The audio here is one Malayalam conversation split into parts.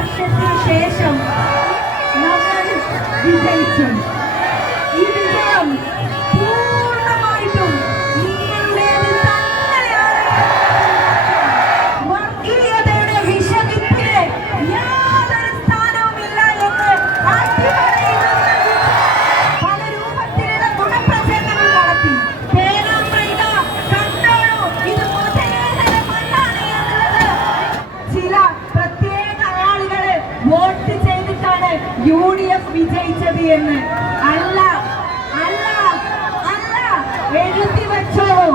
വർഷത്തിന് ശേഷം നമ്മൾ വിജയിച്ചു. ഈ വിജയം പൂർണ്ണമായിട്ടും നിങ്ങളുടേത് തന്നെയാണ്. വർഗീയതയുടെ വിഷവിത്തിന് യാതൊരു സ്ഥാനവുമില്ല എന്ന് പല രൂപത്തിലുള്ള ഗുണപ്രചരണങ്ങൾ നടത്തി. പേരാമ്പ്രയില കണ്ടോളൂ, ഇത് മുതലേതര മണ്ണാണ് എന്നുള്ളത് ചില പ്രത്യേക ആളുകള് വോട്ട് ചെയ്തിട്ടാണ് UDF വിജയിച്ചത് എന്ന്. അല്ല അല്ല അല്ല, എഴുതി വെച്ചോളൂ.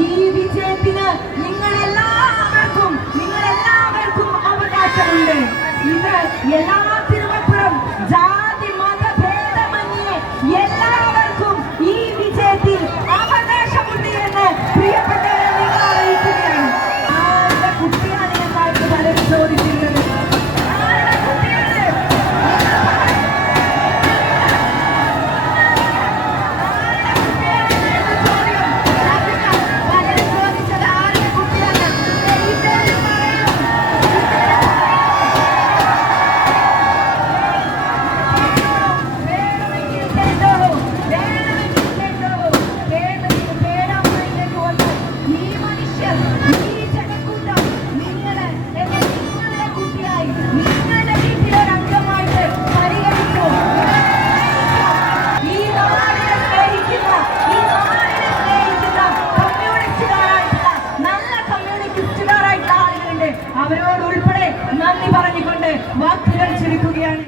ഈ വിജയത്തിന് നിങ്ങളെല്ലാവർക്കും അവകാശമുണ്ട്. ഇത് എല്ലാത്തിനുമപ്പുറം ജാതി